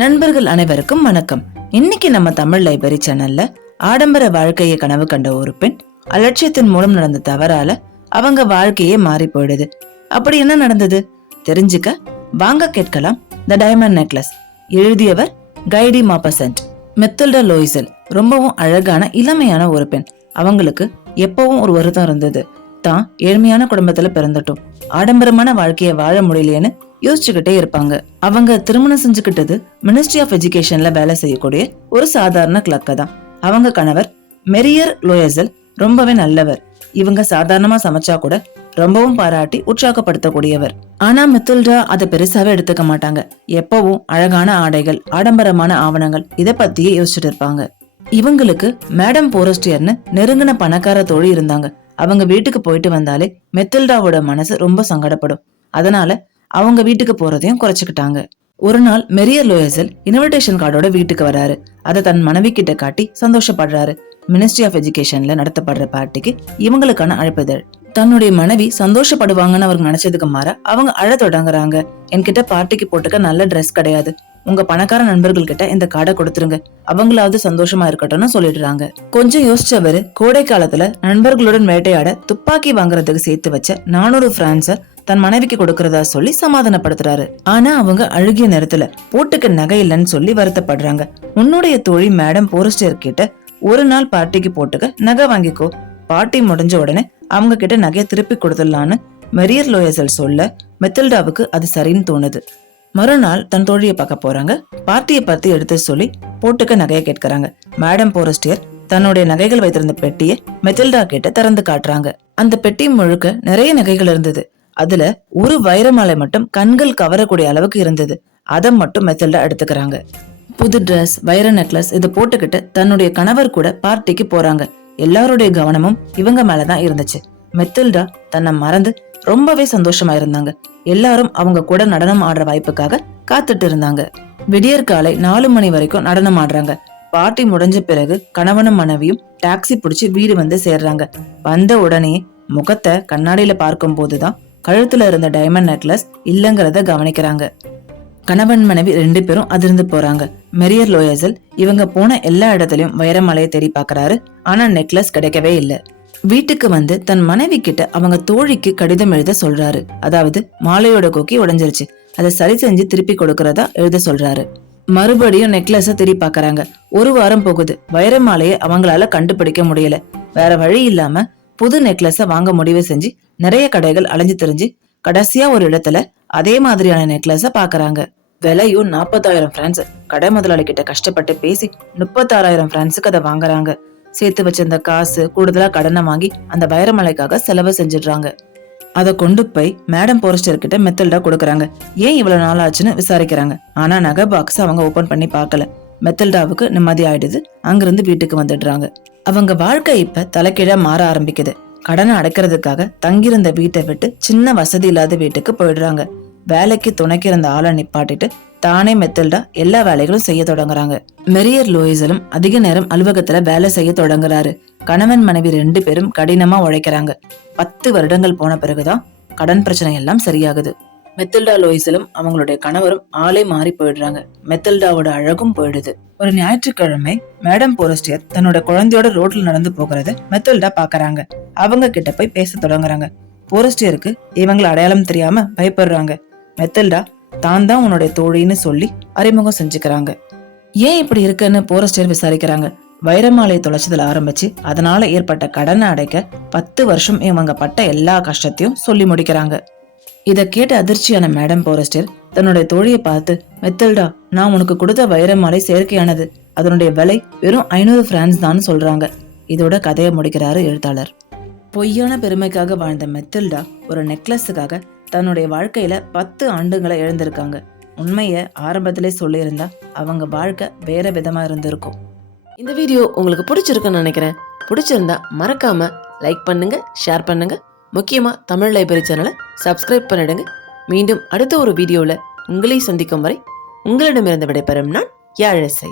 நண்பர்கள் அனைவருக்கும் வணக்கம். இன்னைக்கு நம்ம தமிழ் லைப்ரரி சேனல்ல ஆடம்பர வாழ்க்கையை கனவு கண்ட ஒரு பெண் அலட்சியத்தின் மூலம் நடந்த தவறால அவங்க வாழ்க்கையே மாறி போயிடுது. அப்படி என்ன நடந்தது தெரிஞ்சுக்க வாங்க கேட்கலாம். த டைமண்ட் நெக்லஸ். எழுதியவர் கைடி மாப்பசன்ட். மெத்தில்டா லோயிசல் ரொம்பவும் அழகான இளமையான ஒரு பெண். அவங்களுக்கு எப்பவும் ஒரு வருத்தம் இருந்தது. தான் ஏழ்மையான குடும்பத்துல பிறந்துட்டோம், ஆடம்பரமான வாழ்க்கைய வாழ முடியலையேன்னு யோசிச்சுக்கிட்டே இருப்பாங்க. அவங்க திருமணம் செஞ்சுக்கிட்டது மினிஸ்ட்ரி ஆஃப் எஜுகேஷன்ல வேலை செய்யக்கூடிய ஒரு சாதாரண கிளர்க்க தான். அவங்க கணவர் மெரியர் லோயசல் ரொம்பவே நல்லவர். இவங்க சாதாரணமா சமைச்சா கூட ரொம்பவும் பாராட்டி உற்சாகப்படுத்தக்கூடியவர். ஆனா மெத்தில்டா அதை பெருசாவே எடுத்துக்க மாட்டாங்க. எப்பவும் அழகான ஆடைகள், ஆடம்பரமான ஆவணங்கள் இத பத்தியே யோசிச்சுட்டு இருப்பாங்க. இவங்களுக்கு மேடம் போரஸ்டியர்னு நெருங்கின பணக்கார தோழி இருந்தாங்க. அவங்க வீட்டுக்கு போயிட்டு வந்தாலே மெத்தில்டாவோட மனசு ரொம்ப சங்கடப்படும். அதனால அவங்க வீட்டுக்கு போறதையும் குறைச்சுக்கிட்டாங்க. ஒரு நாள் மெரியர் லோயசல் இன்விடேஷன் கார்டோட வீட்டுக்கு வராரு. அதை தன் மனைவி கிட்ட காட்டி சந்தோஷப்படுறாரு. மினிஸ்ட்ரி ஆஃப் எஜுகேஷன்ல நடத்தப்படுற பார்ட்டிக்கு இவங்களுக்கான அழைப்புதல். தன்னுடைய மனைவி சந்தோஷப்படுவாங்கன்னு அவருக்கு நினைச்சதுக்கு மாற அவங்க அழ தொடங்குறாங்க. என்கிட்ட பார்ட்டிக்கு போட்டுக்க நல்ல ட்ரெஸ் கிடையாது, உங்க பணக்கார நண்பர்கள் கிட்ட இந்த கார்டை கொடுத்துருங்க, அவங்களாவது சந்தோஷமா இருக்கட்டும்னு சொல்லிடுறாங்க. கொஞ்சம் யோசிச்சவரு கோடை காலத்துல நண்பர்களுடன் வேட்டையாட துப்பாக்கி வாங்குறதுக்கு சேர்த்து வச்ச 400 பிரான்ஸ தன் மனைவிக்கு கொடுக்கறதா சொல்லி சமாதானப்படுத்துறாரு. ஆனா அவங்க அழுகிய நேரத்துல போட்டுக்க நகை இல்லைன்னு சொல்லி வருத்தப்படுறாங்க. உன்னுடைய தோழி மேடம் போரஸ்டியர் கிட்ட ஒரு நாள் பார்ட்டிக்கு போட்டுக்க நகை வாங்கிக்கோ, பார்ட்டி முடிஞ்ச உடனே அவங்க கிட்ட நகையை திருப்பி கொடுத்துடலான்னு மெரியர் லோயசல் சொல்ல மெத்தில்டாவுக்கு அது சரின்னு தோணுது. மறுநாள் தன் தோழியை பார்க்க போறாங்க. பார்ட்டியை பத்தி எடுத்து சொல்லி போட்டுக்க நகையை கேட்கறாங்க. மேடம் போரஸ்டியர் தன்னுடைய நகைகள் வைத்திருந்த பெட்டியை மெத்தில்டா கிட்ட திறந்து காட்டுறாங்க. அந்த பெட்டி முழுக்க நிறைய நகைகள் இருந்தது. அதுல ஒரு வைரமாலை மட்டும் கண்கள் கவரக்கூடிய அளவுக்கு இருந்தது. அதை மட்டும் மெத்தில்டா எடுத்துக்கிறாங்க. புது டிரெஸ், வைர நெக்லஸ் இதை போட்டுக்கிட்டு தன்னுடைய கணவர் கூட பார்ட்டிக்கு போறாங்க. எல்லாருடைய கவனமும் இவங்க மேலதான் இருந்துச்சு. மெத்தில்டா தன்னை மறந்து ரொம்பவே சந்தோஷமா இருந்தாங்க. எல்லாரும் அவங்க கூட நடனம் ஆடுற வாய்ப்புக்காக காத்துட்டு இருந்தாங்க. விடியற் காலை 4 மணி வரைக்கும் நடனம் ஆடுறாங்க. பார்ட்டி முடிஞ்ச பிறகு கணவனும் மனைவியும் டாக்ஸி பிடிச்சு வீடு வந்து சேர்றாங்க. வந்த உடனே முகத்தை கண்ணாடியில பார்க்கும் போதுதான் கழுத்துல இருந்த டைமண்ட் நெக்லஸ் இல்லங்கிறத கவனிக்கிறாங்க. கணவன் மனைவி 2 பேரும் அதிர்ந்து போறாங்க. மெரியர் லோயசல் இவங்க போன எல்லா இடத்துலயும் வைரமலையை தேடி பாக்குறாரு. ஆனா நெக்லஸ் கிடைக்கவே இல்லை. வீட்டுக்கு வந்து தன் மனைவி கிட்ட அவங்க தோழிக்கு கடிதம் எழுத சொல்றாரு. அதாவது மாலையோட கொக்கி உடைஞ்சிருச்சு, அதை சரி செஞ்சு திருப்பி கொடுக்கறதா எழுத சொல்றாரு. மறுபடியும் நெக்லஸ தேடி பாக்குறாங்க. 1 வாரம் போகுது. வைர மாலையை அவங்களால கண்டுபிடிக்க முடியல. வேற வழி இல்லாம புது நெக்லஸ வாங்க முடிவு செஞ்சு நிறைய கடைகள் அலைஞ்சு தெரிஞ்சு கடைசியா ஒரு இடத்துல அதே மாதிரியான நெக்லஸ பாக்குறாங்க. விலையும் 40,000 பிரான்ஸ். கடை முதலாளி கிட்ட கஷ்டப்பட்டு பேசி 36,000 பிரான்ஸுக்கு அதை வாங்குறாங்க. சேர்த்து வச்சிருந்த காசு கூடுதலா கடனை வாங்கி அந்த வைரமலைக்காக செலவு செஞ்சிடுறாங்க. அதை கொண்டு போய் மேடம் போரஸ்டியர் கிட்ட மெத்தில்டா கொடுக்கறாங்க. ஏன் இவ்வளவு நாள் ஆச்சுன்னு விசாரிக்கிறாங்க. ஆனா நகை பாக்ஸ் அவங்க ஓபன் பண்ணி பார்க்கல. மெத்தில்டாவுக்கு நிம்மதி ஆயிடுது. அங்கிருந்து வீட்டுக்கு வந்துடுறாங்க. அவங்க வாழ்க்கை இப்ப தலைக்கீழா மாற ஆரம்பிக்குது. கடனை அடைக்கிறதுக்காக தங்கியிருந்த வீட்டை விட்டு சின்ன வசதி இல்லாத வீட்டுக்கு போயிடுறாங்க. வேலைக்கு துணைக்கு இருந்த ஆளை நிப்பாட்டிட்டு தானே மெத்தில்டா எல்லா வேலைகளும் செய்ய தொடங்குறாங்க. மெரியர் லோயிசலும் அதிக நேரம் அலுவலகத்துல வேலை செய்ய தொடங்குறாரு. கணவன் மனைவி 2 பேரும் கடினமா உழைக்கிறாங்க. 10 வருடங்கள் போன பிறகுதான் கடன் பிரச்சனை எல்லாம் சரியாகுது. மெத்தில்டா லோயிசலும் அவங்களுடைய கணவரும் ஆளே மாறி போயிடுறாங்க. மெத்தில்டாவோட அழகும் போயிடுது. ஒரு ஞாயிற்றுக்கிழமை மேடம் போரஸ்டியர் தன்னோட குழந்தையோட ரோட்ல நடந்து போகிறத மெத்தில்டா பாக்குறாங்க. அவங்க கிட்ட போய் பேச தொடங்குறாங்க. போரஸ்டியருக்கு இவங்களை அடையாளம் தெரியாம பயப்படுறாங்க. மெத்தில்டா தான் தான் உன்னுடைய தோழின்னு சொல்லி அறிமுகம் செஞ்சுக்கிறாங்க. ஏன் இப்படி இருக்குன்னு போரஸ்டியர் விசாரிக்கிறாங்க. வைரமாலை தொலைச்சதுல ஆரம்பிச்சு அதனால ஏற்பட்ட கடனை அடைக்க 10 வருஷம் இவங்க பட்ட எல்லா கஷ்டத்தையும் சொல்லி முடிக்கிறாங்க. இத கேட்ட அதிர்ச்சியான மேடம் போரஸ்டியர் தன்னுடைய தோழியை பார்த்து, மெத்தில்டா, நான் உனக்கு கொடுத்த வைரமாலை செயற்கையானது, அதனுடைய விலை வெறும் 500 பிரான்ஸ் தான் சொல்றாங்க. இதோட கதையை முடிக்கிறாரு எழுத்தாளர். பொய்யான பெருமைக்காக வாழ்ந்த மெத்தில்டா ஒரு நெக்லஸுக்காக தன்னுடைய வாழ்க்கையில 10 ஆண்டுகளை இழந்திருக்காங்க. உண்மைய ஆரம்பத்திலே சொல்லியிருந்தா அவங்க வாழ்க்கை வேற விதமா இருந்திருக்கும். இந்த வீடியோ உங்களுக்கு பிடிச்சிருக்குன்னு நினைக்கிறேன். பிடிச்சிருந்தா மறக்காம லைக் பண்ணுங்க, ஷேர் பண்ணுங்க. முக்கியமா தமிழ் லைப்ரரி சேனலை சப்ஸ்கிரைப் பண்ணிடுங்க. மீண்டும் அடுத்த ஒரு வீடியோல உங்களை சந்திக்கும் வரை உங்களிடமிருந்து விடைபெறும் நான் யாழிசை.